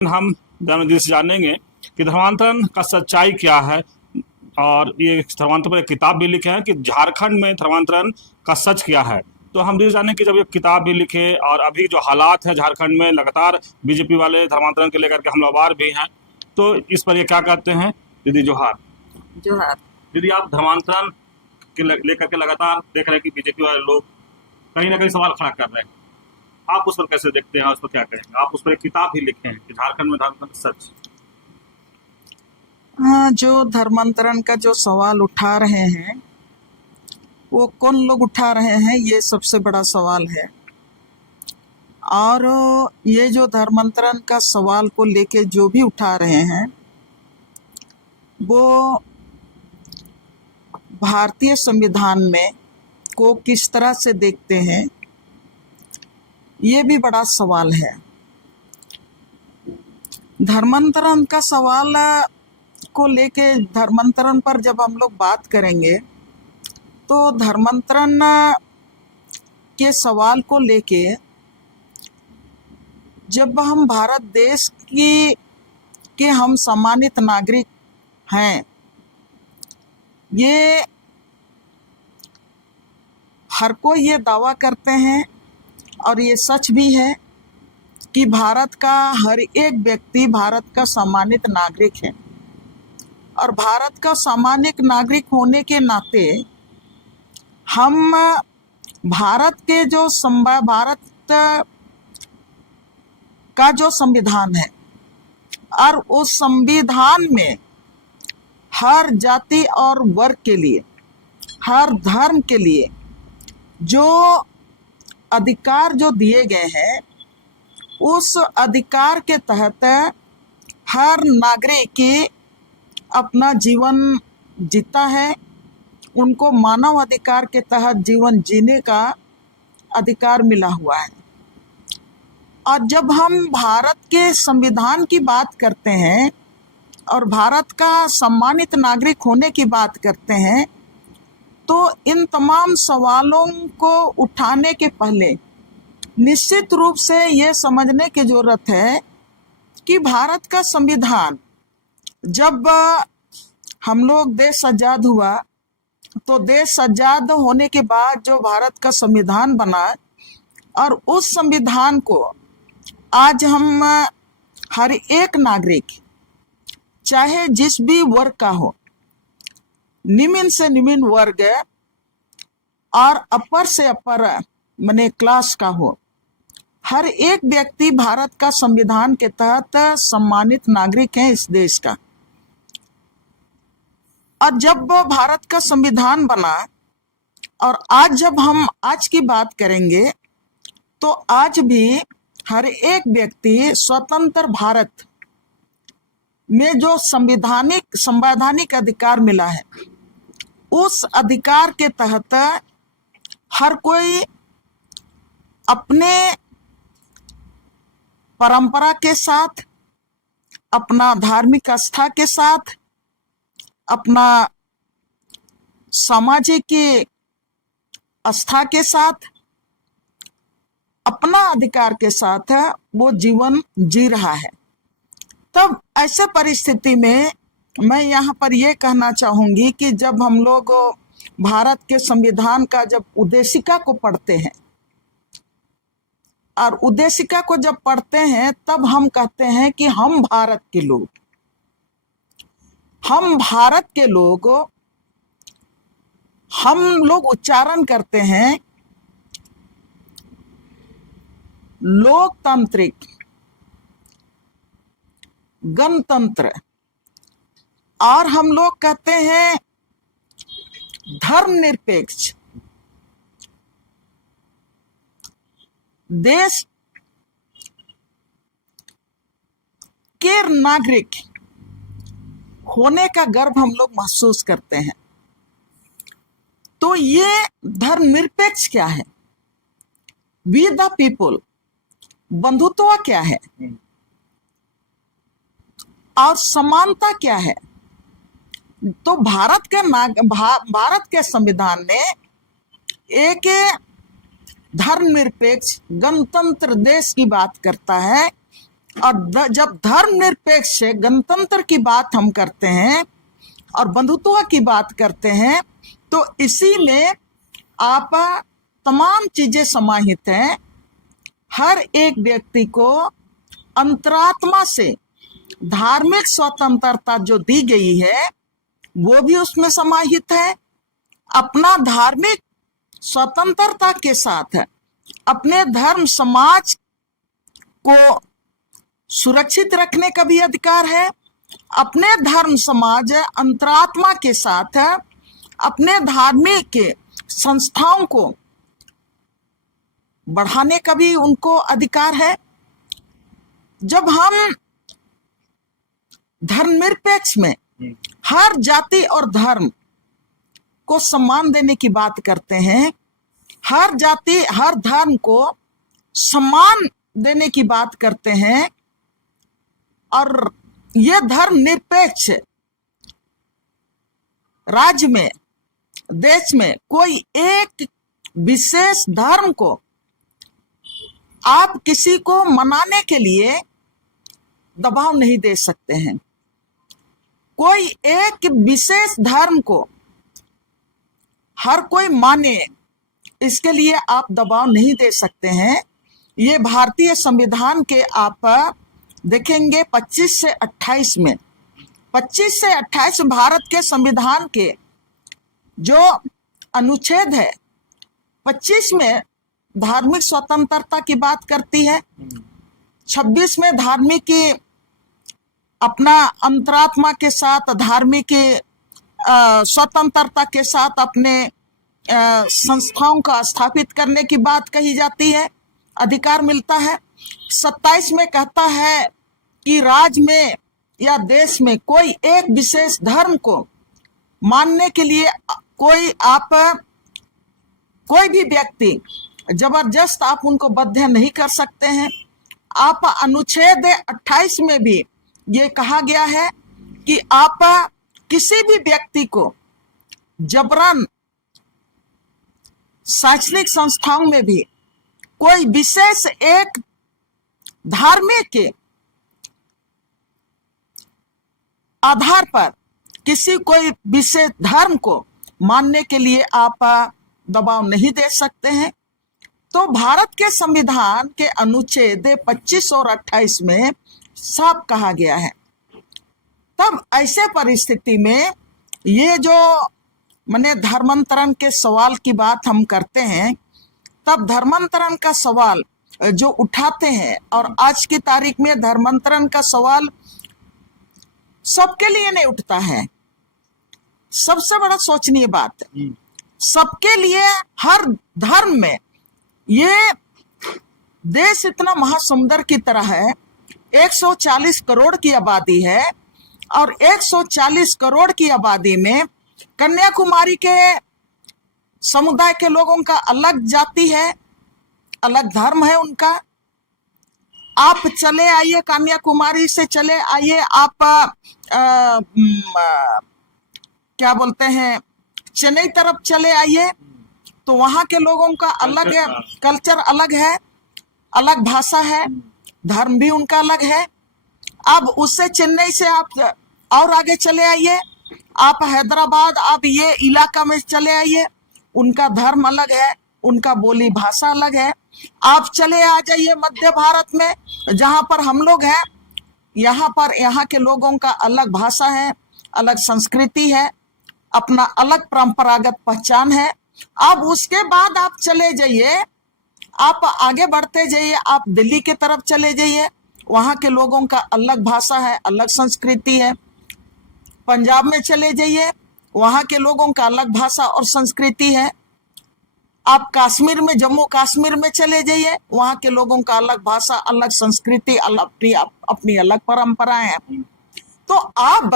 हम जी से जानेंगे कि धर्मांतरण का सच्चाई क्या है। और ये धर्मांतरण पर एक किताब भी लिखे हैं कि झारखंड में धर्मांतरण का सच क्या है। तो हम जी जाने कि जब ये किताब भी लिखे और अभी जो हालात है झारखंड में, लगातार बीजेपी वाले धर्मांतरण के लेकर के हमलावर भी हैं, तो इस पर ये क्या कहते हैं। दीदी जोहार। जोहार। दीदी, आप धर्मांतरण के लेकर के लगातार देख रहे हैं कि बीजेपी वाले लोग कहीं ना कहीं सवाल खड़ा कर रहे हैं, आप उस पर कैसे देखते हैं, उस पर क्या कहेंगे। आप उस पर एक किताब भी लिखे हैं कि झारखंड में धर्मांतरण सच। हाँ, जो धर्मांतरण का जो सवाल उठा रहे हैं वो कौन लोग उठा रहे हैं, ये सबसे बड़ा सवाल है। और ये जो धर्मांतरण का सवाल को लेके जो भी उठा रहे हैं वो भारतीय संविधान में को किस तरह से देखते हैं, ये भी बड़ा सवाल है। धर्मांतरण का सवाल को लेके, धर्मांतरण पर जब हम लोग बात करेंगे तो धर्मांतरण के सवाल को लेके जब हम भारत देश के हम सम्मानित नागरिक हैं, ये हर कोई ये दावा करते हैं और ये सच भी है कि भारत का हर एक व्यक्ति भारत का सम्मानित नागरिक है। और भारत का सम्मानित नागरिक होने के नाते हम भारत के जो भारत का जो संविधान है और उस संविधान में हर जाति और वर्ग के लिए, हर धर्म के लिए जो अधिकार जो दिए गए हैं, उस अधिकार के तहत हर नागरिक अपना जीवन जीता है। उनको मानव अधिकार के तहत जीवन जीने का अधिकार मिला हुआ है। और जब हम भारत के संविधान की बात करते हैं और भारत का सम्मानित नागरिक होने की बात करते हैं, तो इन तमाम सवालों को उठाने के पहले निश्चित रूप से ये समझने की जरूरत है कि भारत का संविधान, जब हम लोग देश आज़ाद हुआ तो देश आज़ाद होने के बाद जो भारत का संविधान बना, और उस संविधान को आज हम हर एक नागरिक, चाहे जिस भी वर्ग का हो, निम्न से निम्न वर्ग और अपर से अपर माने क्लास का हो, हर एक व्यक्ति भारत का संविधान के तहत सम्मानित नागरिक है इस देश का। और जब भारत का संविधान बना और आज जब हम आज की बात करेंगे तो आज भी हर एक व्यक्ति स्वतंत्र भारत में जो संवैधानिक अधिकार मिला है, उस अधिकार के तहत हर कोई अपने परंपरा के साथ, अपना धार्मिक आस्था के साथ, अपना सामाजिक आस्था के साथ, अपना अधिकार के साथ वो जीवन जी रहा है। तब ऐसे परिस्थिति में मैं यहाँ पर ये कहना चाहूँगी कि जब हम लोग भारत के संविधान का जब उद्देशिका को पढ़ते हैं और उद्देशिका को जब पढ़ते हैं, तब हम कहते हैं कि हम भारत के लोग, हम भारत के लोग, हम लोग उच्चारण करते हैं लोकतांत्रिक, गणतंत्र, और हम लोग कहते हैं धर्मनिरपेक्ष देश के नागरिक होने का गर्व हम लोग महसूस करते हैं। तो ये धर्मनिरपेक्ष क्या है, वी द पीपुल, बंधुत्व क्या है और समानता क्या है। तो भारत के संविधान ने एक धर्मनिरपेक्ष गणतंत्र देश की बात करता है और जब धर्मनिरपेक्ष गणतंत्र की बात हम करते हैं और बंधुत्व की बात करते हैं, तो इसी में आप तमाम चीजें समाहित हैं। हर एक व्यक्ति को अंतरात्मा से धार्मिक स्वतंत्रता जो दी गई है वो भी उसमें समाहित है। अपना धार्मिक स्वतंत्रता के साथ अपने धर्म समाज को सुरक्षित रखने का भी अधिकार है। अपने धर्म समाज अंतरात्मा के साथ अपने धार्मिक संस्थाओं को बढ़ाने का भी उनको अधिकार है। जब हम धर्मनिरपेक्ष में हर जाति और धर्म को सम्मान देने की बात करते हैं, हर जाति हर धर्म को सम्मान देने की बात करते हैं, और ये धर्मनिरपेक्ष राज्य में देश में कोई एक विशेष धर्म को आप किसी को मनाने के लिए दबाव नहीं दे सकते हैं। कोई एक विशेष धर्म को हर कोई माने, इसके लिए आप दबाव नहीं दे सकते हैं। ये भारतीय संविधान के आप देखेंगे 25 से 28 में, 25 से 28 भारत के संविधान के जो अनुच्छेद है 25 में धार्मिक स्वतंत्रता की बात करती है, 26 में धार्मिक की अपना अंतरात्मा के साथ धार्मिक स्वतंत्रता के साथ अपने संस्थाओं का स्थापित करने की बात कही जाती है, अधिकार मिलता है। 27 में कहता है कि राज्य में या देश में कोई एक विशेष धर्म को मानने के लिए कोई भी व्यक्ति जबरदस्त आप उनको बाध्य नहीं कर सकते हैं। आप अनुच्छेद 28 में भी ये कहा गया है कि आप किसी भी व्यक्ति को जबरन शैक्षणिक संस्थाओं में भी कोई विशेष एक धार्मिक के आधार पर किसी कोई विशेष धर्म को मानने के लिए आप दबाव नहीं दे सकते हैं। तो भारत के संविधान के अनुच्छेद 25 और 28 में साफ कहा गया है। तब ऐसे परिस्थिति में ये जो माने धर्मांतरण के सवाल की बात हम करते हैं, तब धर्मांतरण का सवाल जो उठाते हैं, और आज की तारीख में धर्मांतरण का सवाल सबके लिए नहीं उठता है। सबसे बड़ा सोचनीय बात, सबके लिए हर धर्म में ये देश इतना महासमुंदर की तरह है, 140 करोड़ की आबादी है, और 140 करोड़ की आबादी में कन्याकुमारी के समुदाय के लोगों का अलग जाति है, अलग धर्म है उनका। आप चले आइए कन्याकुमारी से चले आइए, आप क्या बोलते हैं चेन्नई तरफ चले आइए, तो वहां के लोगों का अलग है, कल्चर अलग है, अलग भाषा है, धर्म भी उनका अलग है। अब उससे चेन्नई से आप और आगे चले आइए, आप हैदराबाद, आप ये इलाका में चले आइए, उनका धर्म अलग है, उनका बोली भाषा अलग है। आप चले आ जाइए मध्य भारत में जहां पर हम लोग हैं, यहाँ पर यहाँ के लोगों का अलग भाषा है, अलग संस्कृति है, अपना अलग परंपरागत पहचान है। अब उसके बाद आप चले जाइए, आप आगे बढ़ते जाइए, आप दिल्ली की तरफ चले जाइए, वहां के लोगों का अलग भाषा है, अलग संस्कृति है। पंजाब में चले जाइए, वहां के लोगों का अलग भाषा और संस्कृति है। आप कश्मीर में, जम्मू कश्मीर में चले जाइए, वहां के लोगों का अलग भाषा, अलग संस्कृति, अपनी अलग परंपराएं हैं। तो अब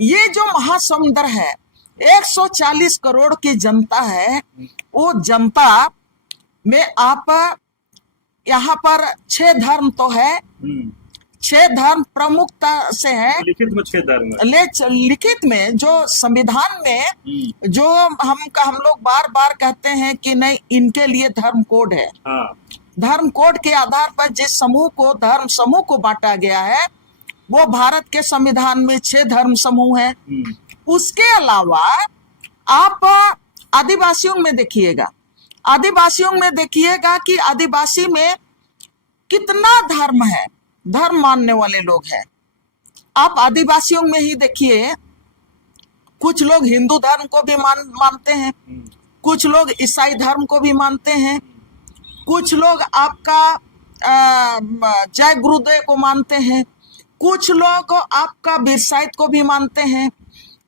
ये जो महासमुंदर है, 140 करोड़ की जनता है, वो जनता में आप यहाँ पर 6 धर्म तो है, 6 धर्म प्रमुखता से है। लिखित में 6 धर्म है। लिखित में जो संविधान में जो हम लोग बार बार कहते हैं कि नहीं, इनके लिए धर्म कोड है। हाँ। धर्म कोड के आधार पर जिस समूह को धर्म समूह को बांटा गया है वो भारत के संविधान में 6 धर्म समूह है। उसके अलावा आप आदिवासियों में देखिएगा, आदिवासियों में देखिएगा कि आदिवासी में कितना धर्म है, धर्म मानने वाले लोग हैं। आप आदिवासियों में ही देखिए, कुछ लोग हिंदू धर्म को भी मानते हैं, कुछ लोग ईसाई धर्म को भी मानते हैं, कुछ लोग आपका जय गुरुदेव को मानते हैं, कुछ लोग आपका बिरसाइत को भी मानते हैं,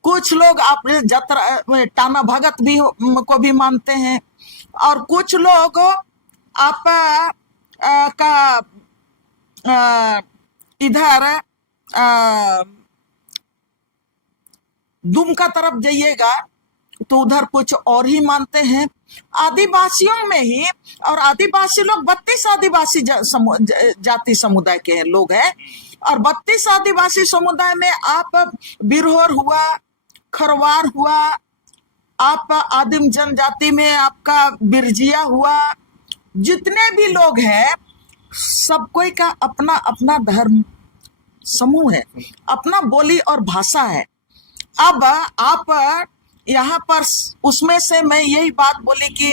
कुछ लोग आप जतरा टाना भगत भी को भी मानते हैं, और कुछ लोग आप का इधर दुमका तरफ जाइएगा तो उधर कुछ और ही मानते हैं। आदिवासियों में ही, और आदिवासी लोग 32 आदिवासी जाति समुदाय के लोग हैं, और 32 आदिवासी समुदाय में आप बिरहोर हुआ, खरवार हुआ, आप आदिम जनजाति में आपका बिरजिया हुआ, जितने भी लोग हैं सब कोई का अपना अपना धर्म समूह है, अपना बोली और भाषा है। अब आप यहाँ पर उसमें से मैं यही बात बोली कि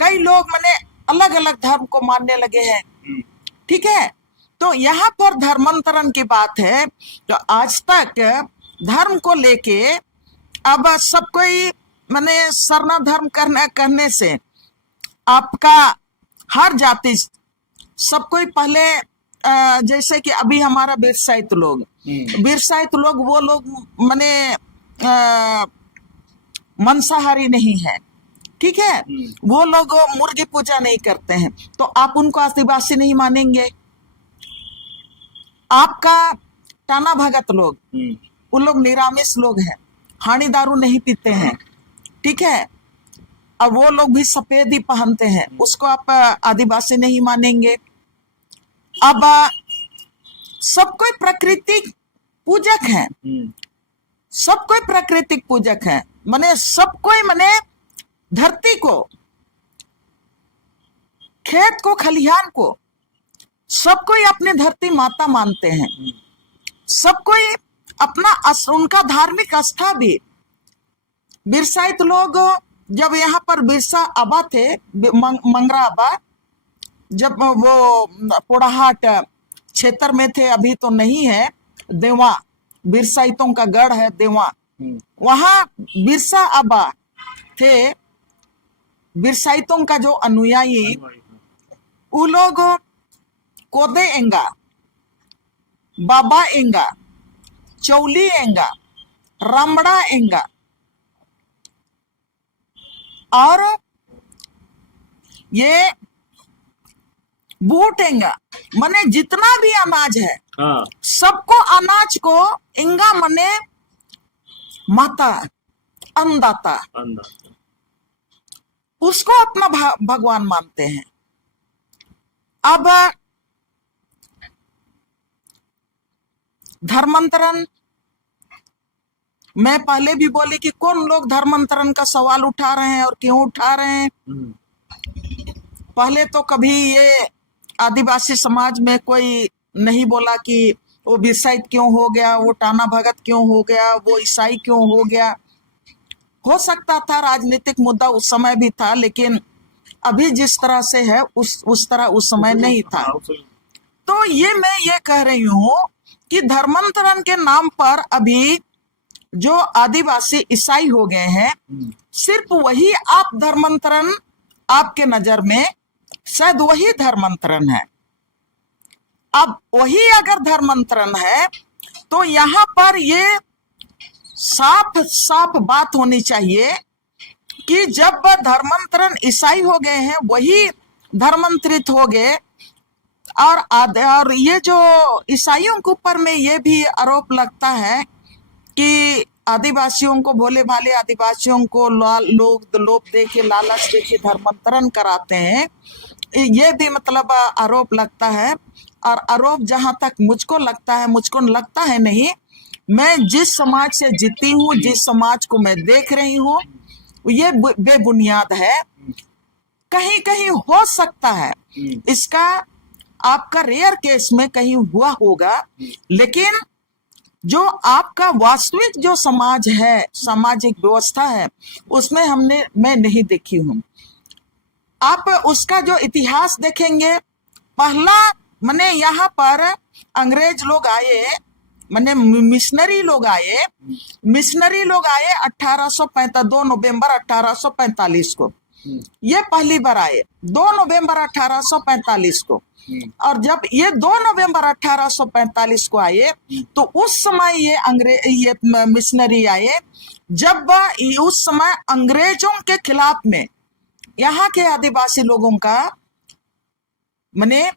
कई लोग मैंने अलग अलग धर्म को मानने लगे हैं, ठीक है। तो यहाँ पर धर्मांतरण की बात है। तो आज तक धर्म को लेके अब सब कोई मैंने सरना धर्म करने से आपका हर जाति सब कोई पहले जैसे कि अभी हमारा बिरसाइत लोग वो लोग मैंने मांसाहारी नहीं है, ठीक है। वो लोग मुर्गी पूजा नहीं करते हैं, तो आप उनको आदिवासी नहीं मानेंगे। आपका टाना भगत लोग, वो लोग निरामिष लोग हैं, हानी दारू नहीं पीते हैं, ठीक है। अब वो लोग भी सफेद ही पहनते हैं, उसको आप आदिवासी नहीं मानेंगे। अब सब कोई प्राकृतिक पूजक है, सब कोई प्राकृतिक पूजक है, माने सब कोई माने धरती को, खेत को, खलिहान को, सब कोई अपनी धरती माता मानते हैं। सब कोई अपना उनका धार्मिक आस्था भी, बिरसाइत लोग जब यहाँ पर बिरसा आबा थे, मंगरा आबा, जब वो पोड़ाहाट क्षेत्र में थे, अभी तो नहीं है, देवा बिरसाइतों का गढ़ है देवा, वहां बिरसा आबा थे। बिरसाइतों का जो अनुयायी, वो लोग कोदे एंगा, बाबा एंगा, चौली एंगा, रामड़ा एंगा और ये बूट एंगा, माने जितना भी अनाज है, सबको अनाज को एंगा माने माता, अन्नदाता, उसको अपना भगवान मानते हैं। अब धर्मांतरण, मैं पहले भी बोली कि कौन लोग धर्मांतरण का सवाल उठा रहे हैं और क्यों उठा रहे हैं। पहले तो कभी ये आदिवासी समाज में कोई नहीं बोला कि वो बिरसाइत क्यों हो गया, वो टाना भगत क्यों हो गया, वो ईसाई क्यों हो गया। हो सकता था राजनीतिक मुद्दा उस समय भी था, लेकिन अभी जिस तरह से है उस तरह उस समय नहीं था। तो ये मैं ये कह रही हूँ कि धर्मांतरण के नाम पर अभी जो आदिवासी ईसाई हो गए हैं, सिर्फ वही आप धर्मांतरण, आपके नजर में शायद वही धर्मांतरण है। अब वही अगर धर्मांतरण है तो यहाँ पर ये साफ साफ बात होनी चाहिए कि जब धर्मांतरण ईसाई हो गए हैं, वही धर्मांतरित हो गए। और ये जो ईसाइयों के ऊपर में ये भी आरोप लगता है कि आदिवासियों को, भोले भाले आदिवासियों को लोभ दे के, लालच दे के धर्मांतरण कराते हैं, ये भी मतलब आरोप लगता है। और आरोप जहां तक मुझको लगता है नहीं, मैं जिस समाज से जीती हूँ, जिस समाज को मैं देख रही हूँ, ये बेबुनियाद है। कहीं कहीं हो सकता है इसका आपका रेयर केस में कहीं हुआ होगा, लेकिन जो आपका वास्तविक जो समाज है, सामाजिक व्यवस्था है, उसमें मैं नहीं देखी हूं। आप उसका जो इतिहास देखेंगे, पहला माने यहाँ पर अंग्रेज लोग आए, माने मिशनरी लोग आए 1845 2 नवंबर 1845 को, ये पहली बार आए 2 नवंबर 1845 को। और जब ये 2 नवंबर 1845 को आए तो उस समय ये मिशनरी आए जब उस समय अंग्रेजों के खिलाफ में यहाँ के आदिवासी लोगों का माने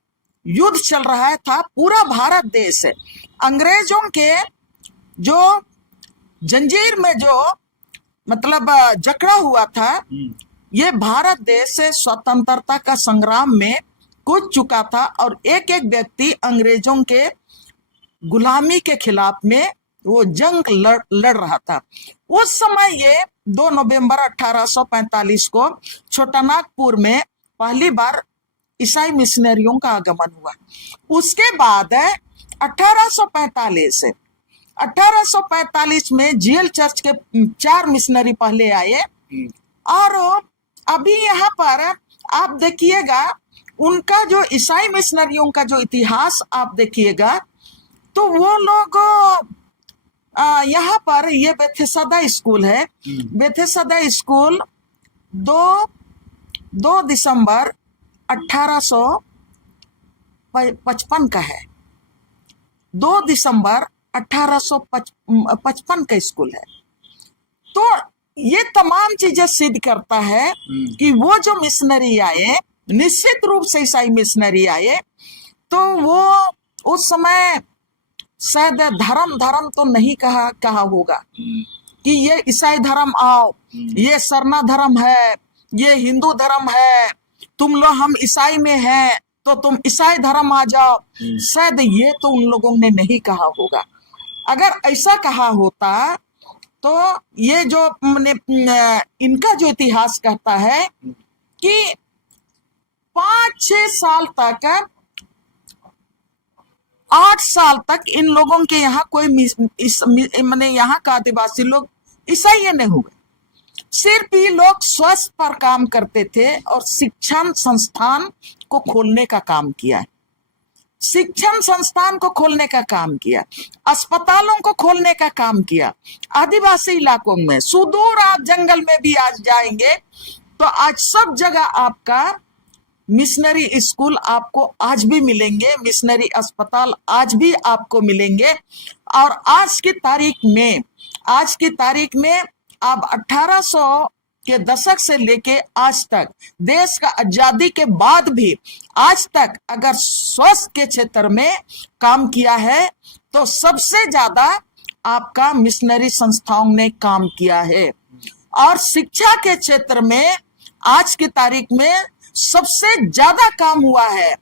युद्ध चल रहा था। पूरा भारत देश अंग्रेजों के जो जंजीर में जो मतलब जकड़ा हुआ था, ये भारत देश से स्वतंत्रता का संग्राम में कूद चुका था और एक एक व्यक्ति अंग्रेजों के गुलामी के खिलाफ में वो जंग लड़ रहा था। उस समय ये 2 नवंबर 1845 को छोटानागपुर में पहली बार ईसाई मिशनरियों का आगमन हुआ। उसके बाद 1845 में जीएल चर्च के 4 मिशनरी पहले आए। और अभी यहाँ पर आप देखिएगा उनका जो ईसाई मिशनरियों का जो इतिहास आप देखिएगा, तो वो लोग यहाँ पर ये बेथेसदा स्कूल है। बेथेसदा स्कूल 2 दिसंबर 1855 का है। 2 दिसंबर 1855 का स्कूल है। तो ये तमाम चीजें सिद्ध करता है कि वो जो मिशनरी आए, निश्चित रूप से ईसाई मिशनरी आए, तो वो उस समय शायद धर्म तो नहीं कहा होगा कि ये ईसाई धर्म आओ, ये सरना धर्म है, ये हिंदू धर्म है, तुम लोग हम ईसाई में हैं तो तुम ईसाई धर्म आ जाओ। शायद ये तो उन लोगों ने नहीं कहा होगा। अगर ऐसा कहा होता तो ये जो इनका जो इतिहास कहता है कि 5-6 साल तक 8 साल तक इन लोगों के यहाँ कोई माने यहाँ का आदिवासी लोग ईसाई नहीं हुए। सिर्फ ये लोग स्वास्थ्य पर काम करते थे और शिक्षण संस्थान को खोलने का काम किया, शिक्षण संस्थान को खोलने का काम किया, अस्पतालों को खोलने का काम किया। आदिवासी इलाकों में सुदूर आप जंगल में भी आज जाएंगे तो आज सब जगह आपका मिशनरी स्कूल आपको आज भी मिलेंगे, मिशनरी अस्पताल आज भी आपको मिलेंगे। और आज की तारीख में अब 1800 के दशक से लेके आज तक, देश का आजादी के बाद भी आज तक अगर स्वास्थ्य के क्षेत्र में काम किया है तो सबसे ज्यादा आपका मिशनरी संस्थाओं ने काम किया है। और शिक्षा के क्षेत्र में आज की तारीख में सबसे ज्यादा काम हुआ है,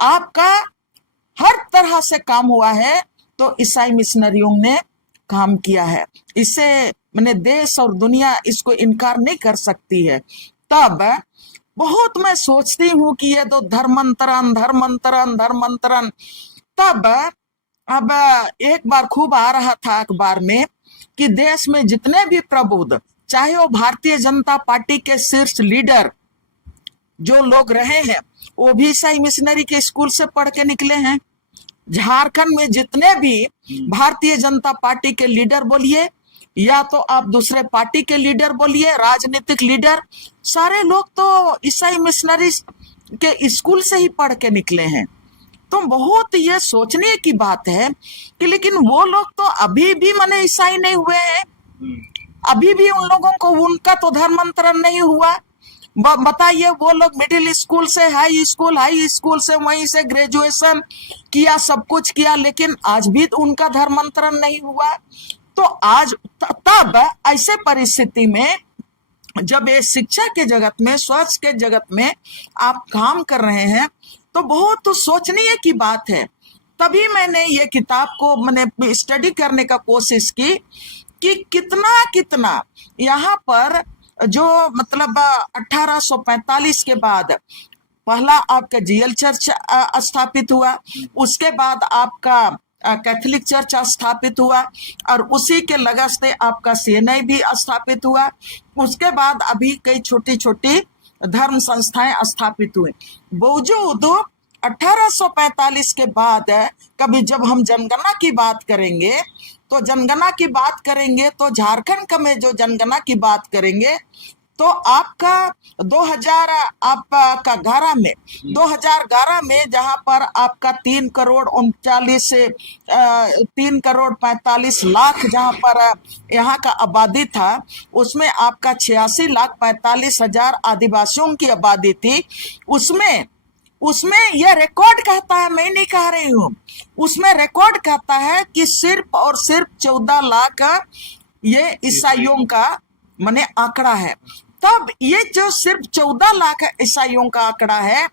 आपका हर तरह से काम हुआ है तो ईसाई मिशनरियों ने काम किया है। इससे मैंने देश और दुनिया इसको इनकार नहीं कर सकती है। तब बहुत मैं सोचती हूँ कि ये तो धर्मांतरण। तब अब एक बार खूब आ रहा था अखबार में कि देश में जितने भी प्रबुद्ध, चाहे वो भारतीय जनता पार्टी के शीर्ष लीडर जो लोग रहे हैं, वो भी ईसाई मिशनरी के स्कूल से पढ़ के निकले हैं। झारखंड में जितने भी भारतीय जनता पार्टी के लीडर बोलिए या तो आप दूसरे पार्टी के लीडर बोलिए, राजनीतिक लीडर, सारे लोग तो ईसाई मिशनरी के स्कूल से ही पढ़ के निकले हैं। तो बहुत ये सोचने की बात है कि लेकिन वो लोग तो अभी भी माने ईसाई नहीं हुए हैं, अभी भी उन लोगों को उनका तो धर्मांतरण नहीं हुआ। बताइए, वो लोग मिडिल स्कूल से हाई स्कूल से वहीं से ग्रेजुएशन किया, सब कुछ किया, लेकिन आज भी तो उनका धर्मांतरण नहीं हुआ। तो आज तब ऐसे परिस्थिति में जब ये शिक्षा के जगत में, स्वास्थ्य के जगत में आप काम कर रहे हैं तो बहुत तो सोचनीय की बात है। तभी मैंने ये किताब को मैंने स्टडी करने का कोशिश की कि कितना यहाँ पर जो मतलब 1845 के बाद पहला आपका जीएल चर्च स्थापित हुआ, उसके बाद आपका कैथोलिक चर्च स्थापित हुआ और उसी के लगते आपका सीएनआई भी स्थापित हुआ। उसके बाद अभी कई छोटी छोटी धर्म संस्थाएं स्थापित हुई। बावजूद 1845 के बाद कभी जब हम जनगणना की बात करेंगे तो झारखंड में जो जनगणना की बात करेंगे तो आपका 2011 में जहां पर आपका 3 करोड़ 45 लाख जहां पर यहाँ का आबादी था, उसमें आपका 86,45,000 आदिवासियों की आबादी थी। उसमें यह रिकॉर्ड कहता है, मैं नहीं कह रही हूँ, उसमें रिकॉर्ड कहता है कि सिर्फ और सिर्फ 14 लाख ये ईसाइयों का माने आंकड़ा है। तब ये जो सिर्फ 14 लाख ईसाइयों का आंकड़ा है,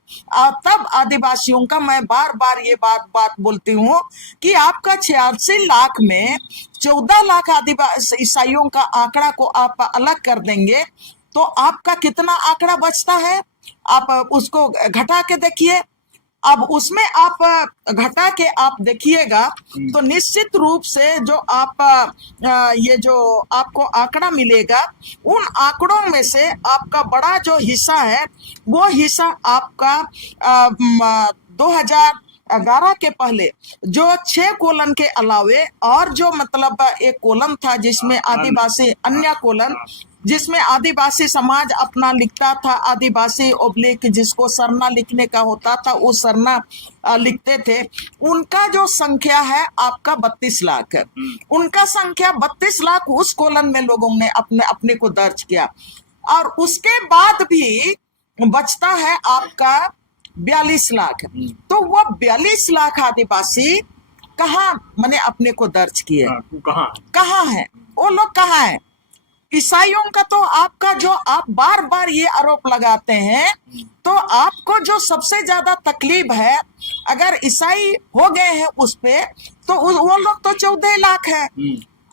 तब आदिवासियों का, मैं बार बार ये बात बोलती हूँ कि आपका 86 लाख में 14 लाख आदिवासी ईसाइयों का आंकड़ा को आप अलग कर देंगे तो आपका कितना आंकड़ा बचता है, आप उसको घटा के देखिए। अब उसमें आप घटा के आप देखिएगा तो निश्चित रूप से जो आप ये जो आपको आंकड़ा मिलेगा, उन आंकड़ों में से आपका बड़ा जो हिस्सा है वो हिस्सा आपका 2011 के पहले जो 6 कोलन के अलावे और जो मतलब एक कोलन था जिसमें आदिवासी, अन्य कोलन जिसमें आदिवासी समाज अपना लिखता था, आदिवासी ओब्लिक जिसको सरना लिखने का होता था वो सरना लिखते थे, उनका जो संख्या है आपका 32 लाख है। उनका संख्या 32 लाख उस कोलन में लोगों ने अपने को दर्ज किया। और उसके बाद भी बचता है आपका 42 लाख। तो वो 42 लाख आदिवासी कहाँ मैंने अपने को दर्ज किए, कहाँ है वो लोग, कहाँ है? ईसाइयों का तो आपका जो आप बार बार ये आरोप लगाते हैं, तो आपको जो सबसे ज्यादा तकलीफ है, अगर ईसाई हो गए हैं उस पे तो वो लोग तो 14 लाख है।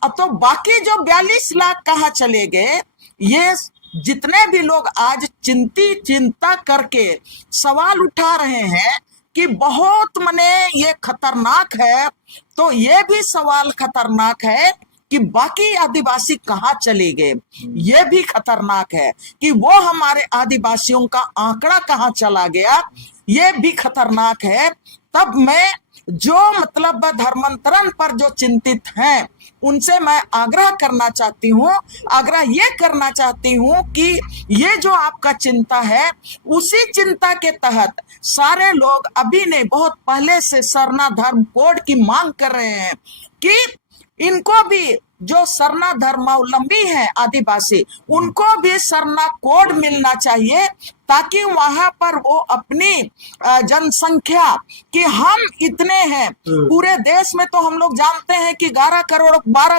अब तो बाकी जो 42 लाख कहाँ चले गए? ये जितने भी लोग आज चिंता करके सवाल उठा रहे हैं कि बहुत मने ये खतरनाक है, तो ये भी सवाल खतरनाक है कि बाकी आदिवासी कहाँ चले गए। ये भी खतरनाक है कि वो हमारे आदिवासियों का आंकड़ा कहाँ चला गया, ये भी खतरनाक है। तब मैं जो मतलब धर्मांतरण पर जो चिंतित हैं उनसे मैं आग्रह करना चाहती हूँ कि ये जो आपका चिंता है, उसी चिंता के तहत सारे लोग अभी नहीं, बहुत पहले से सरना धर्म कोड की मांग कर रहे हैं कि इनको भी जो सरना धर्मावलंबी है आदिवासी, उनको भी सरना कोड मिलना चाहिए, ताकि वहां पर वो अपनी जनसंख्या कि हम इतने हैं पूरे देश में, तो हम लोग जानते हैं कि 12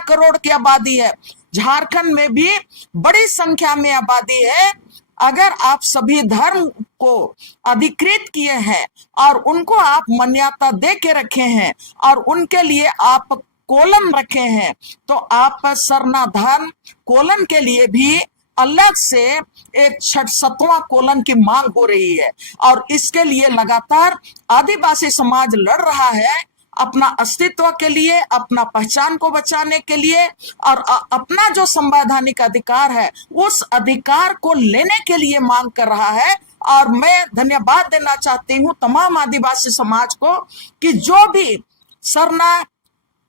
करोड़ की आबादी है। झारखंड में भी बड़ी संख्या में आबादी है। अगर आप सभी धर्म को अधिकृत किए हैं और उनको आप मान्यता दे के रखे हैं और उनके लिए आप कोलन रखे हैं, तो आप सरना धर्म कोलन के लिए भी अलग से एक 7वां कोलन की मांग हो रही है। और इसके लिए लगातार आदिवासी समाज लड़ रहा है अपना अस्तित्व के लिए, अपना पहचान को बचाने के लिए, और अपना जो संवैधानिक अधिकार है उस अधिकार को लेने के लिए मांग कर रहा है। और मैं धन्यवाद देना चाहती हूँ तमाम आदिवासी समाज को कि जो भी सरना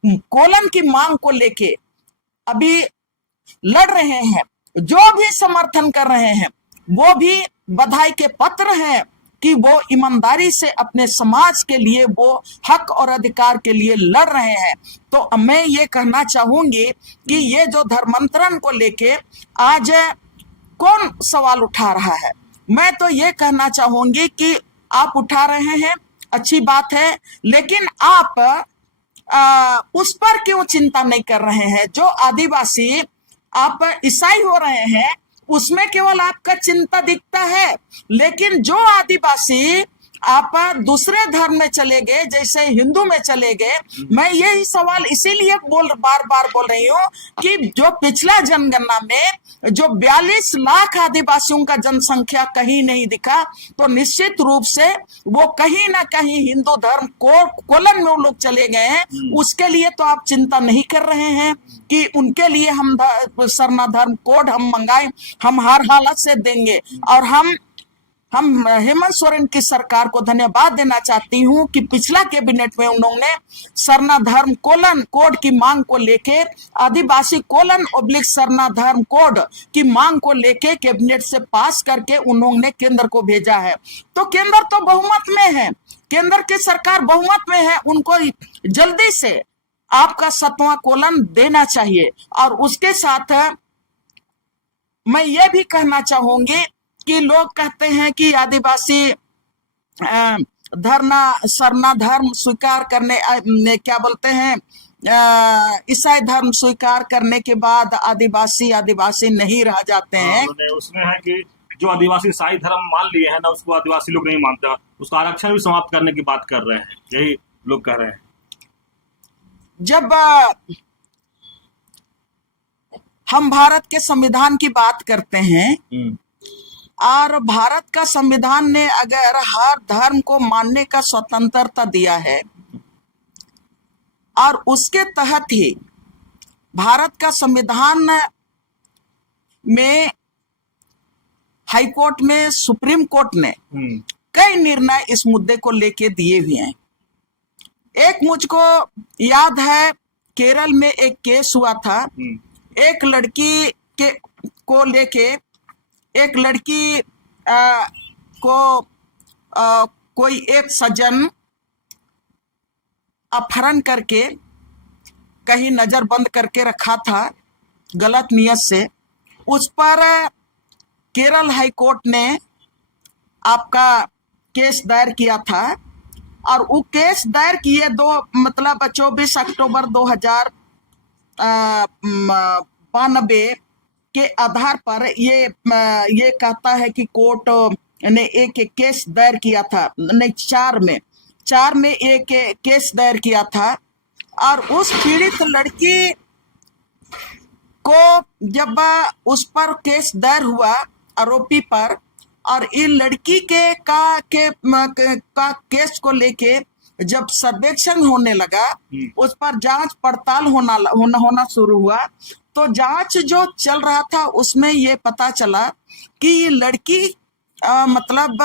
कोलन की मांग को लेके अभी लड़ रहे हैं, जो भी समर्थन कर रहे हैं, वो भी बधाई के पात्र हैं कि वो ईमानदारी से अपने समाज के लिए, वो हक और अधिकार के लिए लड़ रहे हैं। तो मैं ये कहना चाहूंगी कि ये जो धर्मांतरण को लेके आज कौन सवाल उठा रहा है, मैं तो ये कहना चाहूंगी कि आप उठा रहे हैं, अच्छी बात है, लेकिन आप उस पर क्यों चिंता नहीं कर रहे हैं? जो आदिवासी आप ईसाई हो रहे हैं उसमें केवल आपका चिंता दिखता है, लेकिन जो आदिवासी आप दूसरे धर्म में चले गए, जैसे हिंदू में चले गए। मैं यही सवाल इसीलिए बार बार बोल रही हूँ कि जो पिछला जनगणना में जो 42 लाख आदिवासियों का जनसंख्या कहीं नहीं दिखा, तो निश्चित रूप से वो कहीं ना कहीं हिंदू धर्म कोलन में वो लोग चले गए हैं। उसके लिए तो आप चिंता नहीं कर रहे हैं कि उनके लिए हम सरना धर्म कोड हम मंगाए, हम हर हालत से देंगे। और हम हेमंत सोरेन की सरकार को धन्यवाद देना चाहती हूं कि पिछला कैबिनेट में उन्होंने सरना धर्म कोलन कोड की मांग को लेके, आदिवासी कोलन ऑब्लिक सरना धर्म कोड की मांग को लेके कैबिनेट से पास करके उन्होंने केंद्र को भेजा है। तो केंद्र तो बहुमत में है, केंद्र की सरकार बहुमत में है, उनको जल्दी से आपका 7वां कोलन देना चाहिए। और उसके साथ मैं ये भी कहना चाहूंगी कि लोग कहते हैं कि आदिवासी सरना धर्म स्वीकार करने क्या बोलते हैं, ईसाई धर्म स्वीकार करने के बाद आदिवासी नहीं रह जाते हैं। उसमें है कि जो आदिवासी ईसाई धर्म मान लिए हैं ना, उसको आदिवासी लोग नहीं मानता, उसका आरक्षण भी समाप्त करने की बात कर रहे हैं, यही लोग कह रहे हैं। जब हम भारत के संविधान की बात करते हैं और भारत का संविधान ने अगर हर धर्म को मानने का स्वतंत्रता दिया है और उसके तहत ही भारत का संविधान में हाई कोर्ट में सुप्रीम कोर्ट ने कई निर्णय इस मुद्दे को लेके दिए हुए हैं। एक मुझको याद है, केरल में एक केस हुआ था, एक लड़की को लेके एक लड़की को कोई एक सज्जन अपहरण करके कहीं नजरबंद करके रखा था गलत नियत से। उस पर केरल हाई कोर्ट ने आपका केस दायर किया था और वो केस दायर किए 24 अक्टूबर 2092 के आधार पर ये कहता है कि कोर्ट ने एक केस दायर किया था, नहीं 4 में एक केस दायर किया था। और उस पीड़ित लड़की को जब उस पर केस दायर हुआ आरोपी पर, और इन लड़की के का केस को लेके जब सर्वेक्षण होने लगा, उस पर जांच पड़ताल होना शुरू हुआ, तो जांच जो चल रहा था उसमें ये पता चला कि ये लड़की मतलब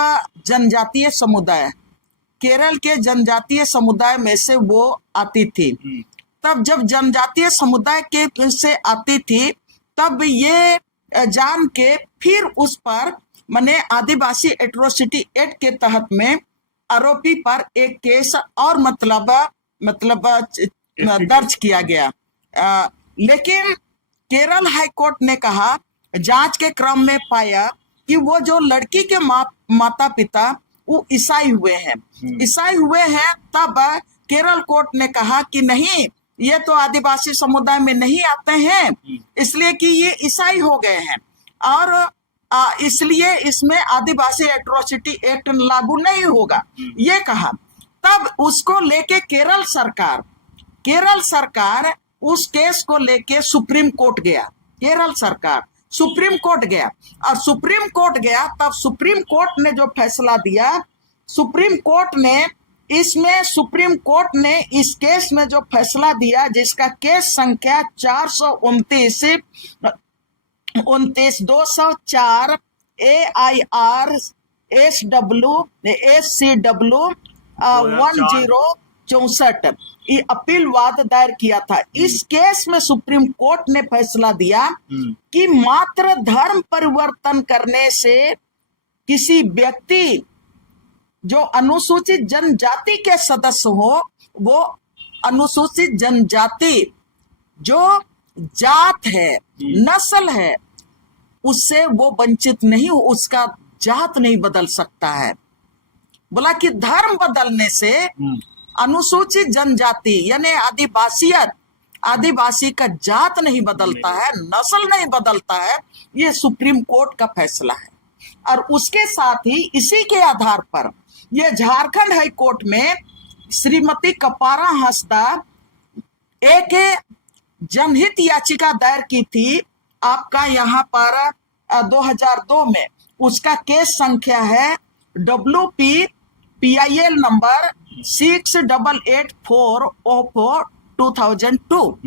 जनजातीय समुदाय, केरल के जनजातीय समुदाय में से वो आती थी। तब जब जनजातीय समुदाय के से आती थी, तब ये जान के फिर उस पर माने आदिवासी एट्रोसिटी एक्ट के तहत में आरोपी पर एक केस और मतलब दर्ज किया गया। लेकिन केरल हाई कोर्ट ने कहा, जांच के क्रम में पाया कि वो जो लड़की के माता पिता वो ईसाई हुए हैं। तब केरल कोर्ट ने कहा कि नहीं, ये तो आदिवासी समुदाय में नहीं आते हैं, इसलिए कि ये ईसाई हो गए हैं और इसलिए इसमें आदिवासी एट्रोसिटी एक्ट लागू नहीं होगा, ये कहा। तब उसको लेके केरल सरकार उस केस को लेके सुप्रीम कोर्ट गया। केरल सरकार सुप्रीम कोर्ट गया और सुप्रीम कोर्ट गया, तब सुप्रीम कोर्ट ने जो फैसला दिया, सुप्रीम कोर्ट ने इस केस में जो फैसला दिया, जिसका केस संख्या 429/204 AIR SW SCW 1064 ये अपील वाद दायर किया था। इस केस में सुप्रीम कोर्ट ने फैसला दिया कि मात्र धर्म परिवर्तन करने से किसी व्यक्ति जो अनुसूचित जनजाति के सदस्य हो, वो अनुसूचित जनजाति जो जात है, नस्ल है, उससे वो वंचित नहीं हो, उसका जात नहीं बदल सकता है। बोला कि धर्म बदलने से अनुसूचित जनजाति यानी आदिवासी का जात नहीं बदलता है, नस्ल नहीं बदलता है। ये सुप्रीम कोर्ट का फैसला है। और उसके साथ ही इसी के आधार पर ये झारखंड हाई कोर्ट में श्रीमती कपारा हंसदा एक जनहित याचिका दायर की थी। आपका यहाँ पर 2002 में उसका केस संख्या है WPPIL नंबर 6884/2002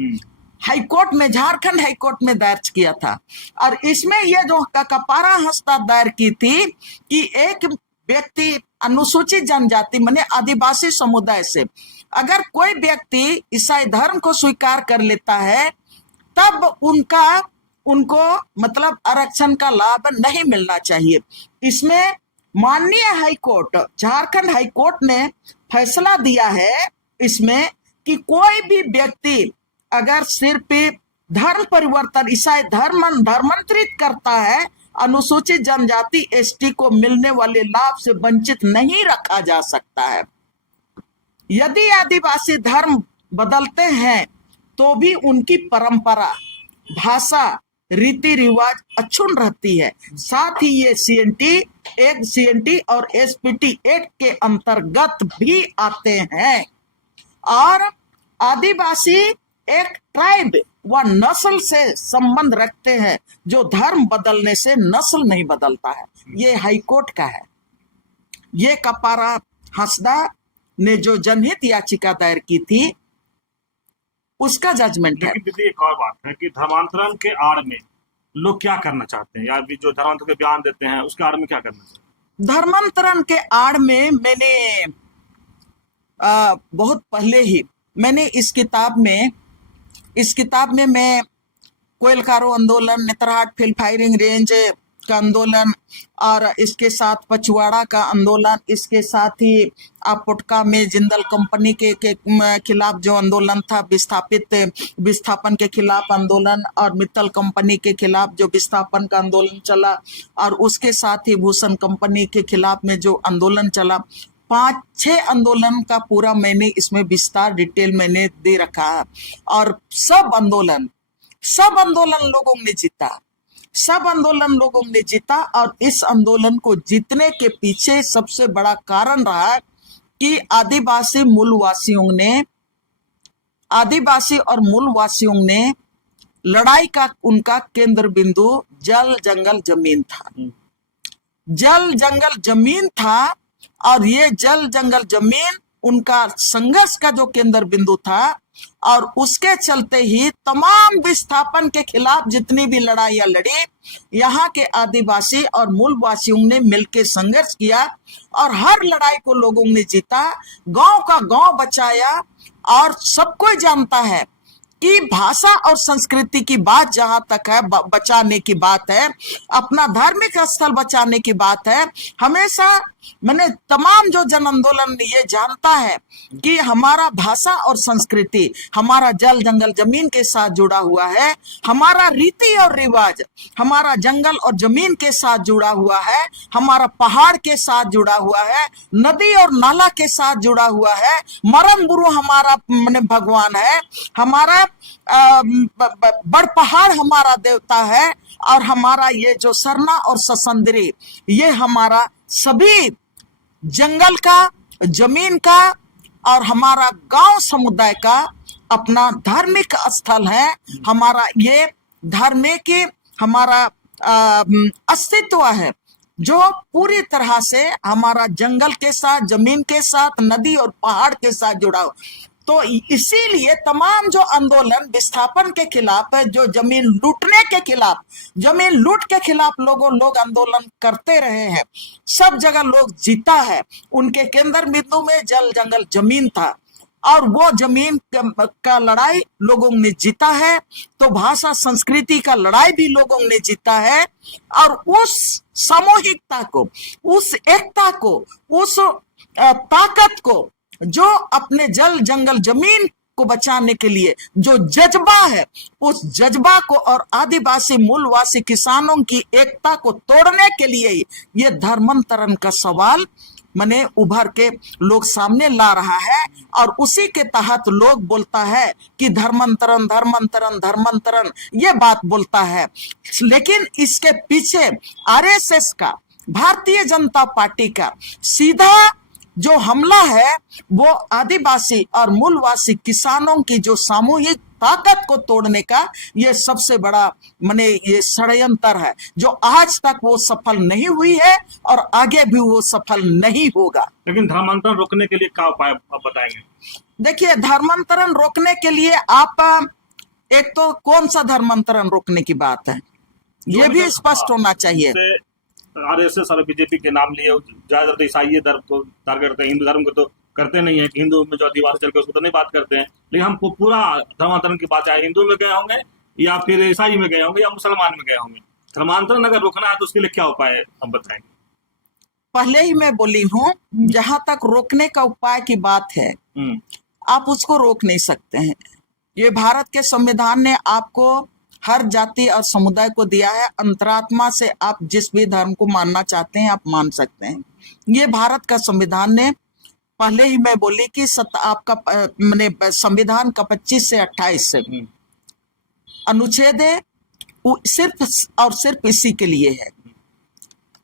हाईकोर्ट में, झारखंड हाईकोर्ट में दर्ज किया था। और इसमें यह जो कपारा हंसदा दायर की थी कि एक व्यक्ति अनुसूचित जनजाति माने आदिवासी समुदाय से अगर कोई व्यक्ति ईसाई धर्म को स्वीकार कर लेता है तब उनको मतलब आरक्षण का लाभ नहीं मिलना चाहिए। इसमें माननीय हाईकोर्ट, झारखंड हाईकोर्ट ने फैसला दिया है इसमें कि कोई भी व्यक्ति अगर सिर्फ धर्म परिवर्तन, ईसाई धर्मांतरित करता है, अनुसूचित जनजाति ST को मिलने वाले लाभ से वंचित नहीं रखा जा सकता है। यदि आदिवासी धर्म बदलते हैं तो भी उनकी परंपरा, भाषा, रीति रिवाज अक्षुण्ण रहती है। साथ ही ये CNT और SPT एक्ट के अंतर्गत भी आते हैं। और आदिवासी एक ट्राइब व नस्ल से संबंध रखते हैं, जो धर्म बदलने से नस्ल नहीं बदलता है। ये हाईकोर्ट का है। ये कपारा हंसदा ने जो जनहित याचिका दायर की थी उसका जजमेंट है। लेकिन दीदी एक और बात है कि धर्मांतरण के आड़ में लोग क्या करना चाहते हैं, या भी जो धर्मांतरण के बयान देते हैं उसके आड़ में क्या करना चाहते हैं? धर्मांतरण के आड़ में मैंने बहुत पहले ही मैंने इस किताब में मैं कोयलकारो आंदोलन, नेतरहाट फील्ड फायरिंग रेंज का आंदोलन और इसके साथ पचवाड़ा का आंदोलन, इसके साथ ही पुटका में जिंदल कंपनी के खिलाफ जो आंदोलन था, विस्थापन के खिलाफ आंदोलन, और मित्तल कंपनी के खिलाफ जो विस्थापन का आंदोलन चला, और उसके साथ ही भूषण कंपनी के खिलाफ में जो आंदोलन चला, 5-6 आंदोलन का पूरा मैंने इसमें विस्तार डिटेल मैंने दे रखा है। और सब आंदोलन लोगों ने जीता। और इस आंदोलन को जीतने के पीछे सबसे बड़ा कारण रहा कि आदिवासी और मूलवासियों ने लड़ाई का उनका केंद्र बिंदु जल जंगल जमीन था। और ये जल जंगल जमीन उनका संघर्ष का जो केंद्र बिंदु था। और उसके चलते ही तमाम विस्थापन के खिलाफ जितनी भी लड़ाइयां लड़ी, यहाँ के आदिवासी और मूलवासियों ने मिलकर संघर्ष किया और हर लड़ाई को लोगों ने जीता, गांव का गांव बचाया। और सब कोई जानता है कि भाषा और संस्कृति की बात जहां तक है, बचाने की बात है, अपना धार्मिक स्थल बचाने की बात है, हमेशा मैंने तमाम जो जन आंदोलन ये जानता है कि हमारा भाषा और संस्कृति हमारा जल जंगल जमीन के साथ जुड़ा हुआ है, हमारा रीति और रिवाज हमारा जंगल और जमीन के साथ जुड़ा हुआ है, हमारा पहाड़ के साथ जुड़ा हुआ है, नदी और नाला के साथ जुड़ा हुआ है, मरण गुरु हमारा मैंने भगवान है, हमारा बड़ पहाड़ हमारा देवता है, और हमारा ये जो सरना और ससंदरी ये हमारा सभी जंगल का, जमीन का और हमारा गांव समुदाय का अपना धार्मिक स्थल है। हमारा ये धार्मिक हमारा अस्तित्व है जो पूरी तरह से हमारा जंगल के साथ, जमीन के साथ, नदी और पहाड़ के साथ जुड़ा हो। तो इसीलिए तमाम जो आंदोलन विस्थापन के खिलाफ है, जो जमीन लूटने के खिलाफ, जमीन लूट के खिलाफ लोग आंदोलन करते रहे हैं, सब जगह लोग जीता है। उनके केंद्र बिंदु में जल जंगल जमीन था और वो जमीन का लड़ाई लोगों ने जीता है। तो भाषा संस्कृति का लड़ाई भी लोगों ने जीता है। और उस सामूहिकता को, उस एकता को, उस ताकत को जो अपने जल जंगल जमीन को बचाने के लिए जो जज्बा है, उस जज्बा को और आदिवासी मूलवासी किसानों की एकता को तोड़ने के लिए ये धर्मांतरण का सवाल मैंने उभर के लोग सामने ला रहा है। और उसी के तहत लोग बोलता है कि धर्मांतरण धर्मांतरण धर्मांतरण ये बात बोलता है। लेकिन इसके पीछे आरएसएस का, भारतीय जनता पार्टी का सीधा जो हमला है वो आदिवासी और मूलवासी किसानों की जो सामूहिक ताकत को तोड़ने का ये सबसे बड़ा माने ये षड्यंत्र है, जो आज तक वो सफल नहीं हुई है और आगे भी वो सफल नहीं होगा। लेकिन धर्मांतरण रोकने के लिए क्या उपाय आप बताएंगे? देखिए, धर्मांतरण रोकने के लिए आप एक तो कौन सा धर्मांतरण रोकने की बात है ये भी स्पष्ट होना चाहिए। आरएसएस और बीजेपी के नाम लिए ज्यादातर तो ईसाई धर्म को टारगेट करते हैं, हिंदू धर्म को तो करते नहीं है कि हिंदू में जो आदिवासी चल के उसको तो नहीं बात करते हैं, लेकिन हम पूरा धर्मांतरण की बात चाहे हिंदू में गए होंगे या फिर ईसाई में गए होंगे या मुसलमान में गए होंगे, धर्मांतरण अगर रोकना है तो उसके लिए क्या उपाय है हम बताएंगे? पहले ही मैं बोली हूँ, जहां तक रोकने का उपाय की बात है आप उसको रोक नहीं सकते हैं। ये भारत के संविधान ने आपको हर जाति और समुदाय को दिया है, अंतरात्मा से आप जिस भी धर्म को मानना चाहते हैं आप मान सकते हैं। ये भारत का संविधान ने, पहले ही मैं बोली कि आपका मैंने संविधान का 25 से 28 से अनुच्छेद है वो सिर्फ और सिर्फ इसी के लिए है,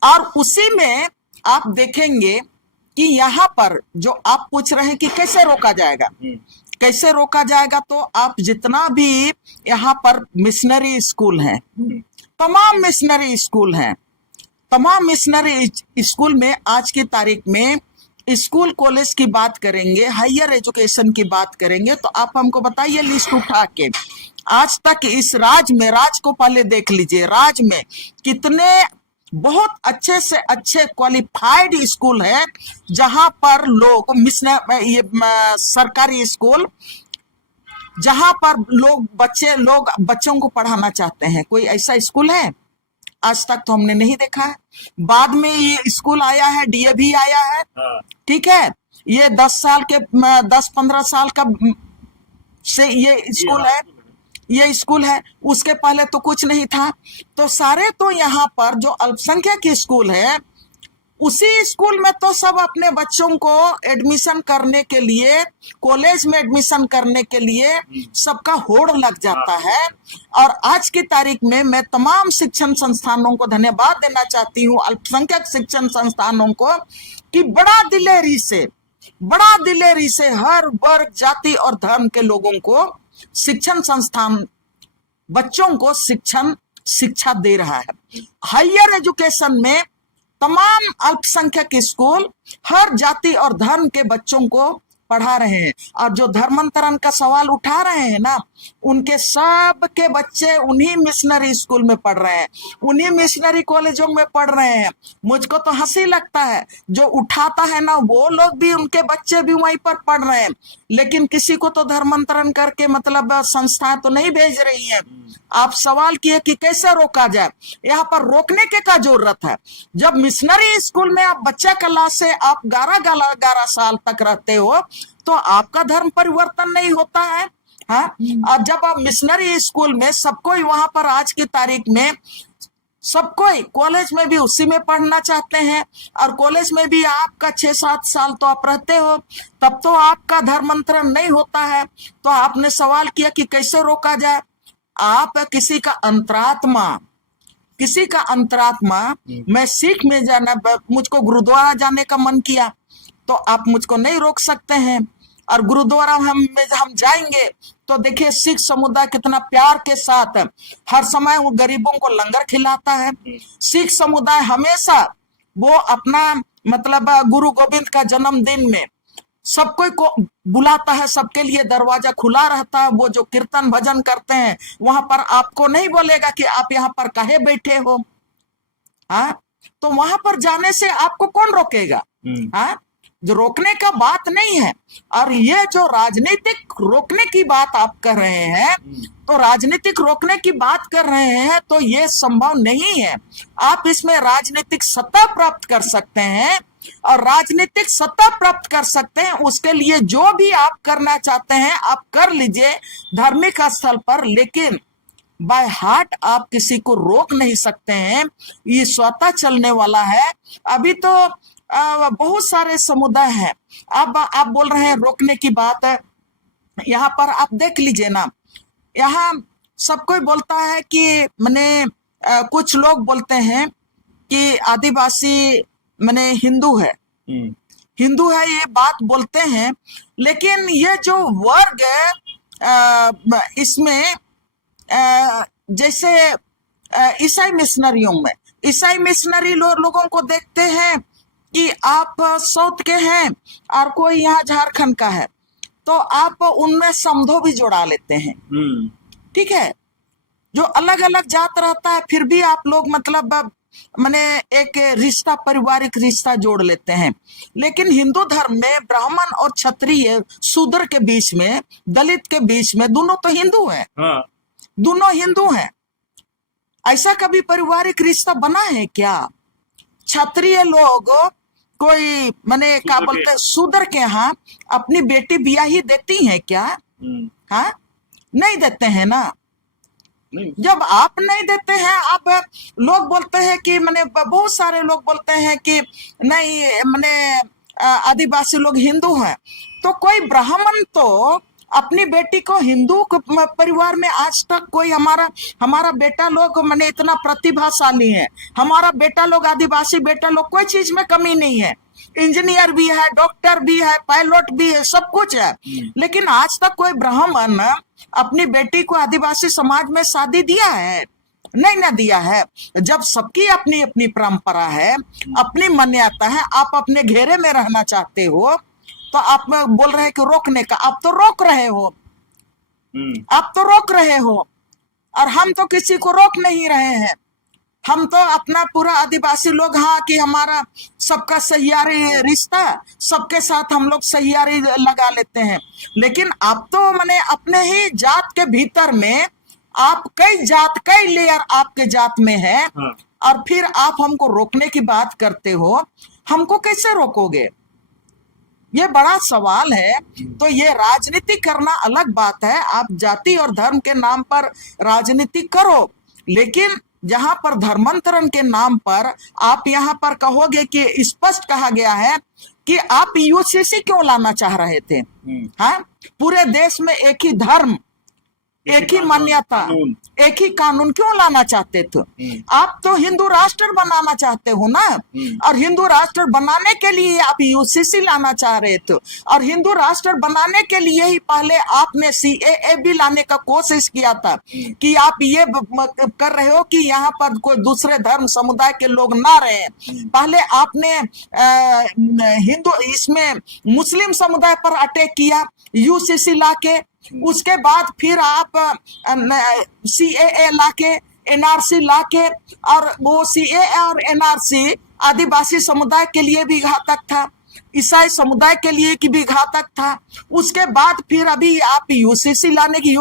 और उसी में आप देखेंगे कि यहाँ पर जो आप पूछ रहे हैं कि कैसे रोका जाएगा, कैसे रोका जाएगा, तो आप जितना भी यहाँ पर मिशनरी स्कूल हैं, तमाम मिशनरी स्कूल हैं, तमाम मिशनरी स्कूल में आज की तारीख में स्कूल कॉलेज की बात करेंगे, हायर एजुकेशन की बात करेंगे, तो आप हमको बताइए लिस्ट उठा के आज तक इस राज्य में, राज्य को पहले देख लीजिए, राज्य में कितने बहुत अच्छे से अच्छे क्वालिफाइड स्कूल है जहां पर लोग ये सरकारी स्कूल जहां पर लोग बच्चों को पढ़ाना चाहते हैं, कोई ऐसा स्कूल है? आज तक तो हमने नहीं देखा है। बाद में ये स्कूल आया है, डीएवी आया है, ठीक है, ये 10-15 साल का से ये स्कूल है, उसके पहले तो कुछ नहीं था। तो सारे तो यहाँ पर जो अल्पसंख्यक स्कूल है उसी स्कूल में तो सब अपने बच्चों को एडमिशन करने के लिए, कॉलेज में एडमिशन करने के लिए सबका होड़ लग जाता है। और आज की तारीख में मैं तमाम शिक्षण संस्थानों को धन्यवाद देना चाहती हूँ, अल्पसंख्यक शिक्षण संस्थानों को, कि बड़ा दिलेरी से हर वर्ग, जाति और धर्म के लोगों को शिक्षण संस्थान बच्चों को शिक्षा दे रहा है। हायर एजुकेशन में तमाम अल्पसंख्यक स्कूल हर जाति और धर्म के बच्चों को पढ़ा रहे हैं। और जो धर्मांतरण का सवाल उठा रहे हैं ना, उनके सब के बच्चे उन्हीं मिशनरी स्कूल में पढ़ रहे हैं, उन्हीं मिशनरी कॉलेजों में पढ़ रहे हैं। मुझको तो हंसी लगता है, जो उठाता है ना वो लोग भी, उनके बच्चे भी वहीं पर पढ़ रहे हैं, लेकिन किसी को तो धर्मांतरण करके मतलब संस्थाएं तो नहीं भेज रही है। आप सवाल किए कि कैसे रोका जाए, यहाँ पर रोकने के क्या जरूरत है? जब मिशनरी स्कूल में आप बच्चा क्लास से आप 11 साल तक रहते हो तो आपका धर्म परिवर्तन नहीं होता है। हाँ, और जब आप मिशनरी स्कूल में सबको वहां पर आज की तारीख में सबको कॉलेज में भी उसी में पढ़ना चाहते हैं, और कॉलेज में भी आपका 6-7 साल तो आप रहते हो, तब तो आपका धर्मांतरण नहीं होता है। तो आपने सवाल किया कि कैसे रोका जाए। आप किसी का अंतरात्मा मैं सिख में जाना, मुझको गुरुद्वारा जाने का मन किया तो आप मुझको नहीं रोक सकते हैं। और गुरुद्वारा हम जाएंगे तो देखिए सिख समुदाय कितना प्यार के साथ हर समय वो गरीबों को लंगर खिलाता है। सिख समुदाय हमेशा वो अपना मतलब गुरु गोविंद का जन्मदिन में सबको को बुलाता है, सबके लिए दरवाजा खुला रहता है। वो जो कीर्तन भजन करते हैं वहां पर आपको नहीं बोलेगा कि आप यहाँ पर काहे बैठे हो। हाँ, तो वहां पर जाने से आपको कौन रोकेगा? हाँ, जो रोकने का बात नहीं है। और ये जो राजनीतिक रोकने की बात आप कर रहे हैं, तो राजनीतिक रोकने की बात कर रहे हैं तो ये संभव नहीं है। आप इसमें राजनीतिक सत्ता प्राप्त कर सकते हैं, और राजनीतिक सत्ता प्राप्त कर सकते हैं उसके लिए जो भी आप करना चाहते हैं आप कर लीजिए धार्मिक स्थल पर, लेकिन बाय हार्ट आप किसी को रोक नहीं सकते हैं। ये स्वतः चलने वाला है। अभी तो बहुत सारे समुदाय हैं, अब आप बोल रहे हैं रोकने की बात है। यहाँ पर आप देख लीजिए ना, यहाँ सब कोई बोलता है कि मैंने कुछ लोग बोलते हैं कि आदिवासी मैंने हिंदू है, हिंदू है ये बात बोलते हैं, लेकिन ये जो वर्ग इसमें जैसे ईसाई मिशनरियों में ईसाई मिशनरी लोगों को देखते हैं कि आप साउथ के हैं और कोई यहाँ झारखंड का है, तो आप उनमें समधो भी जोड़ा लेते हैं। ठीक है, जो अलग अलग जात रहता है फिर भी आप लोग मतलब माने एक रिश्ता, पारिवारिक रिश्ता जोड़ लेते हैं। लेकिन हिंदू धर्म में ब्राह्मण और क्षत्रिय, शूद्र के बीच में, दलित के बीच में, दोनों तो हिंदू हैं। हाँ। दोनों हिंदू हैं। ऐसा कभी पारिवारिक रिश्ता बना है क्या? क्षत्रिय लोग कोई माने क्या बोलते हैं, शूद्र के यहाँ अपनी बेटी ब्याही देती हैं क्या? हाँ, नहीं देते हैं ना। जब आप नहीं देते हैं, आप लोग बोलते हैं कि माने बहुत सारे लोग बोलते हैं कि नहीं माने आदिवासी लोग हिंदू हैं, तो कोई ब्राह्मण तो अपनी बेटी को हिंदू परिवार में आज तक कोई हमारा बेटा लोग माने इतना प्रतिभाशाली है, हमारा बेटा लोग, आदिवासी बेटा लोग, कोई चीज में कमी नहीं है, इंजीनियर भी है, डॉक्टर भी है, पायलट भी है, सब कुछ है। लेकिन आज तक कोई ब्राह्मण अपनी बेटी को आदिवासी समाज में शादी दिया है? नहीं ना दिया है। जब सबकी अपनी अपनी परंपरा है, अपनी मान्यता है, आप अपने घेरे में रहना चाहते हो, तो आप बोल रहे हैं कि रोकने का, आप तो रोक रहे हो, आप तो रोक रहे हो, और हम तो किसी को रोक नहीं रहे हैं। हम तो अपना पूरा आदिवासी लोग, हाँ कि हमारा सबका सहियारी रिश्ता, सबके साथ हम लोग सहियारी लगा लेते हैं। लेकिन आप तो माने अपने ही जात के भीतर में आप कई जात, कई लेयर आपके जात में है। हाँ। और फिर आप हमको रोकने की बात करते हो, हमको कैसे रोकोगे? ये बड़ा सवाल है। तो ये राजनीति करना अलग बात है, आप जाति और धर्म के नाम पर राजनीति करो, लेकिन जहां पर धर्मांतरण के नाम पर आप यहाँ पर कहोगे कि स्पष्ट कहा गया है कि आप यूसीसी क्यों लाना चाह रहे थे? हाँ, पूरे देश में एक ही धर्म, एक ही मान्यता, एक ही कानून क्यों लाना चाहते थे? आप तो हिंदू राष्ट्र बनाना चाहते हो ना, और हिंदू राष्ट्र बनाने के लिए आप यूसीसी लाना चाह रहे थे, और हिंदू राष्ट्र बनाने के लिए ही पहले आपने सीएए भी लाने का कोशिश किया था कि आप ये कर रहे हो कि यहाँ पर कोई दूसरे धर्म समुदाय के लोग ना रहे। पहले आपने हिंदू इसमें मुस्लिम समुदाय पर अटैक किया यूसीसी लाके, उसके बाद फिर आप सीएए लाके, एनआरसी लाके, और वो सीएए और एनआरसी आदिवासी समुदाय के लिए भी घातक था, ईसाई समुदाय के लिए की भी घातक था। उसके बाद फिर अभी आप यूसीसी लाने की,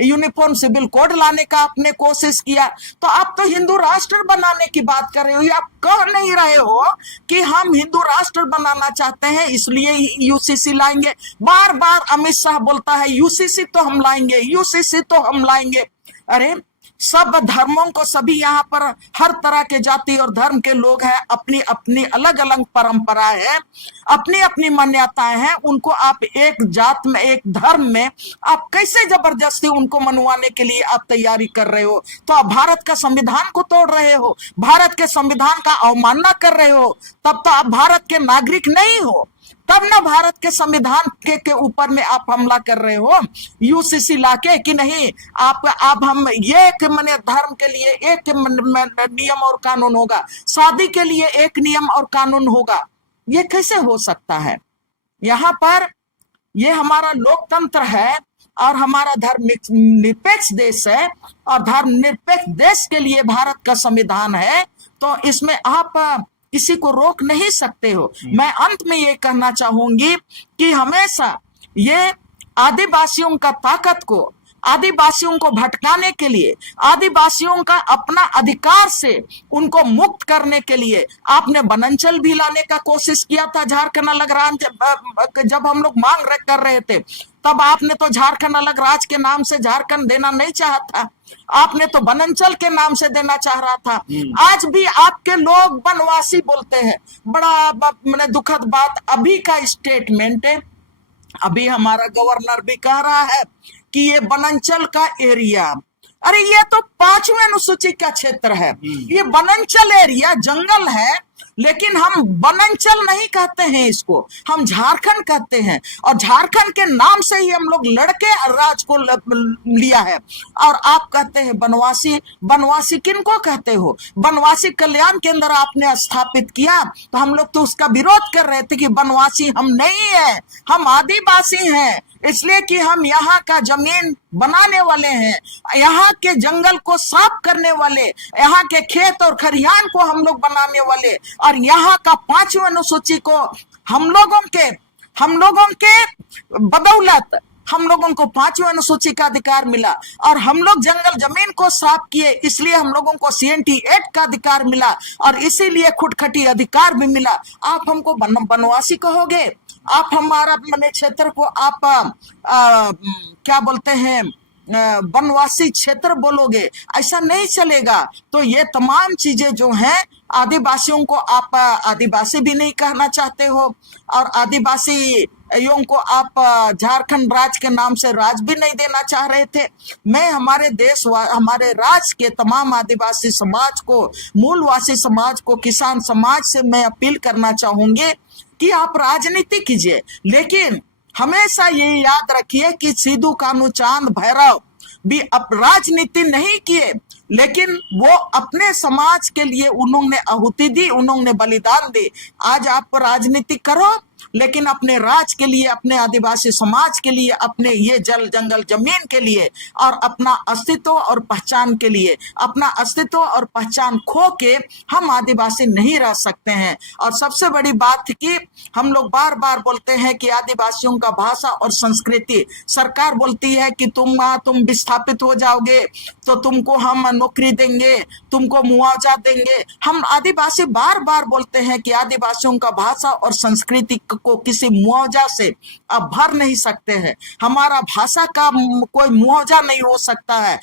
यूनिफॉर्म सिविल कोड लाने का आपने कोशिश किया। तो आप तो हिंदू राष्ट्र बनाने की बात कर रहे हो। आप कह नहीं रहे हो कि हम हिंदू राष्ट्र बनाना चाहते हैं इसलिए यूसीसी लाएंगे। बार बार अमित शाह बोलता है यूसीसी तो हम लाएंगे, यूसीसी तो हम लाएंगे। अरे सब धर्मों को, सभी यहाँ पर हर तरह के जाति और धर्म के लोग हैं, अपनी अपनी अलग अलग परंपराएं हैं, अपनी अपनी मान्यताएं हैं। उनको आप एक जात में, एक धर्म में आप कैसे जबरदस्ती उनको मनवाने के लिए आप तैयारी कर रहे हो? तो आप भारत का संविधान को तोड़ रहे हो, भारत के संविधान का अवमानना कर रहे हो। तब तो आप भारत के नागरिक नहीं हो, तब ना भारत के संविधान के ऊपर में आप हमला कर रहे हो यूसीसी लाके कि नहीं आप हम ये एक माने धर्म के लिए एक नियम और कानून होगा, शादी के लिए एक नियम और कानून होगा। ये कैसे हो सकता है? यहाँ पर ये हमारा लोकतंत्र है और हमारा धर्म निरपेक्ष देश है, और धर्म निरपेक्ष देश के लिए भारत का संविधान है। तो इसमें आप किसी को रोक नहीं सकते हो। मैं अंत में ये कहना चाहूंगी कि हमेशा ये आदिवासियों का ताकत को, आदिवासियों को भटकाने के लिए, आदिवासियों का अपना अधिकार से उनको मुक्त करने के लिए आपने वनांचल भी लाने का कोशिश किया था। झारखंड अलग राज्य जब हम लोग मांग कर रहे थे, तब आपने तो झारखंड अलग राज्य के नाम से झारखंड देना नहीं चाहा था, आपने तो वनांचल के नाम से देना चाह रहा था। आज भी आपके लोग वनवासी बोलते हैं। बड़ा मैंने दुखद बात, अभी का स्टेटमेंट है, अभी हमारा गवर्नर भी कह रहा है कि ये वनांचल का एरिया, अरे ये तो 5वें अनुसूची का क्षेत्र है। ये वनांचल एरिया जंगल है, लेकिन हम वनांचल नहीं कहते हैं, इसको हम झारखंड कहते हैं। और झारखंड के नाम से ही हम लोग लड़के राज को लिया है। और आप कहते हैं बनवासी। बनवासी किनको कहते हो? बनवासी कल्याण केंद्र आपने स्थापित किया, तो हम लोग तो उसका विरोध कर रहे थे कि बनवासी हम नहीं है, हम आदिवासी हैं, इसलिए कि हम यहाँ का जमीन बनाने वाले हैं, यहाँ के जंगल को साफ करने वाले, यहाँ के खेत और खरिहान को हम लोग बनाने वाले, और यहाँ का 5वीं अनुसूची को हम लोगों के बदौलत हम लोगों को 5वीं अनुसूची का अधिकार मिला। और हम लोग जंगल जमीन को साफ किए, इसलिए हम लोगों को CNT एक्ट का अधिकार मिला, और इसीलिए खुटखटी अधिकार भी मिला। आप हमको बनवासी कहोगे? आप हमारा अपने क्षेत्र को आप क्या बोलते हैं, वनवासी क्षेत्र बोलोगे? ऐसा नहीं चलेगा। तो ये तमाम चीजें जो हैं, आदिवासियों को आप आदिवासी भी नहीं कहना चाहते हो, और आदिवासियों को आप झारखंड राज्य के नाम से राज भी नहीं देना चाह रहे थे। मैं हमारे देश हमारे राज्य के तमाम आदिवासी समाज को, मूलवासी समाज को, किसान समाज से मैं अपील करना चाहूंगी कि आप राजनीति कीजिए, लेकिन हमेशा ये याद रखिए कि सिद्धू, कान्हू, चांद, भैरव भी अब राजनीति नहीं किए, लेकिन वो अपने समाज के लिए उन्होंने आहुति दी, उन्होंने बलिदान दी। आज आप राजनीति करो, लेकिन अपने राज्य के लिए, अपने आदिवासी समाज के लिए, अपने ये जल जंगल जमीन के लिए, और अपना अस्तित्व और पहचान के लिए। अपना अस्तित्व और पहचान खो के हम आदिवासी नहीं रह सकते हैं। और सबसे बड़ी बात कि हम लोग बार बार बोलते हैं कि आदिवासियों का भाषा और संस्कृति, सरकार बोलती है कि तुम विस्थापित हो जाओगे तो तुमको हम नौकरी देंगे, तुमको मुआवजा देंगे। हम आदिवासी बार बार बोलते हैं कि आदिवासियों का भाषा और संस्कृति को किसी मुआवजा से अब भर नहीं सकते हैं। हमारा भाषा का कोई मुआवजा नहीं हो सकता है।